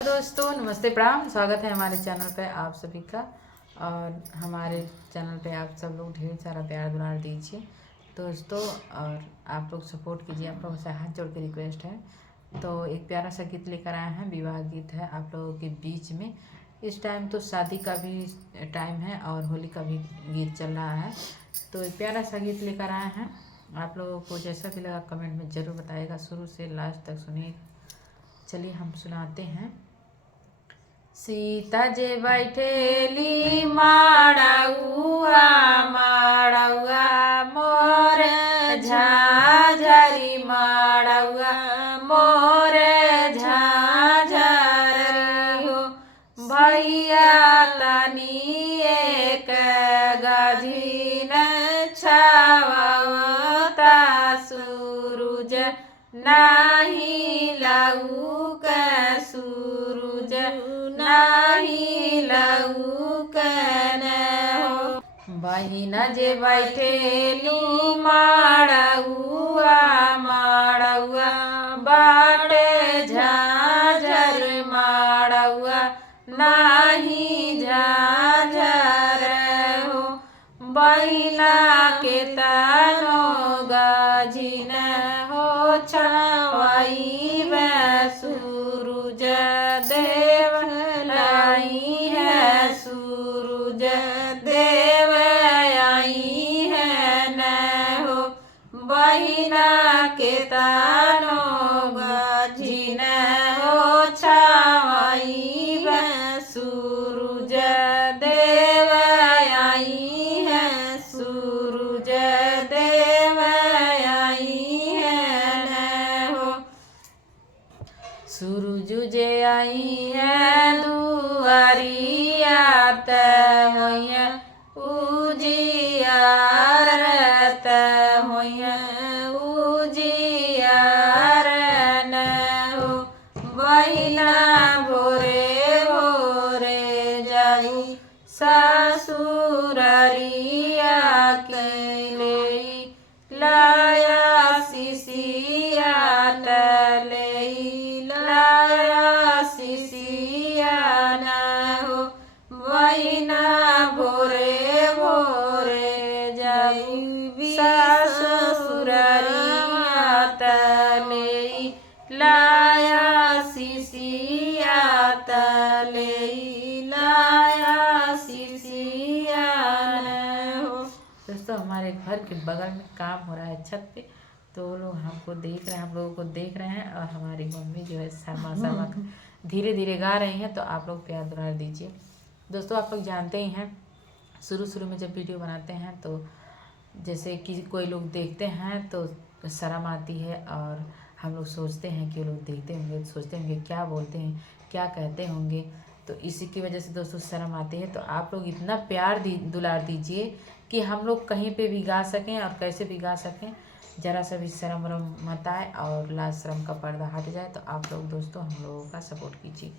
दोस्तों नमस्ते प्रणाम, स्वागत है हमारे चैनल पे आप सभी का। और हमारे चैनल पे आप सब लोग ढेर सारा प्यार दुलार दीजिए दोस्तों, और आप लोग सपोर्ट कीजिए। आप लोगों से हाथ जोड़ के रिक्वेस्ट है। तो एक प्यारा सा गीत लेकर आए हैं, विवाह गीत है आप लोगों के बीच में। इस टाइम तो शादी का भी टाइम है और होली का भी गीत चल रहा है, तो एक प्यारा सा गीत लेकर आए हैं। आप लोगों को जैसा भी लगा कमेंट में ज़रूर बताइएगा, शुरू से लास्ट तक सुनिए। चलिए हम सुनाते हैं। सीता जे बैठेली माड़ौआ माड़ौआ मोर झाझरी माड़ौआ मोर झाझरी हो भैया तनी एक गझिन छावता सूरज नाही लौक सूरज नाही लौकन हो। बहिन जे बैठेलू माड़ौआ माड़ौआ बाटे झाझर माड़ौआ नाही झाझर हो। बहिना के तनो गझिन हो छावई सूरज देव लाई है सूरज देव आई है न हो। बहिना के तानो गझिन हो छावई सूरज देव आई है सूरज देव आई है न हो। सूरज जे आई है दुआरिया त होइया उजियार त होइया उजियार न हो। बहिना भोरे भोरे जाई ससुररिया के ले लाया सिसिया तले लाया सिसिया न हो। बहिना भोरे भोरे जाई ससुररिया तले लाया सिसिया तले लाया सिसिया न हो। दोस्तों हमारे घर के बगल में काम हो रहा है छत पे, तो वो लोग हमको देख रहे हैं, हम लोगों को देख रहे हैं। और हमारी मम्मी जो है शर्मा शर्मा धीरे धीरे गा रही हैं, तो आप लोग प्यार दुलार दीजिए। दोस्तों आप लोग जानते ही हैं, शुरू में जब वीडियो बनाते हैं तो जैसे कि कोई लोग देखते हैं तो शर्म आती है, और हम लोग सोचते हैं कि वो लोग देखते होंगे, सोचते होंगे क्या बोलते हैं, क्या कहते होंगे, तो इसी की वजह से दोस्तों शर्म आती है। तो आप लोग इतना प्यार दुलार दीजिए कि हम लोग कहीं पे भी गा सकें और कैसे भी गा सकें। ज़रा सा भी शर्म वरम मत आए और लाज शर्म का पर्दा हट जाए। तो आप लोग दोस्तों हम लोगों का सपोर्ट कीजिए।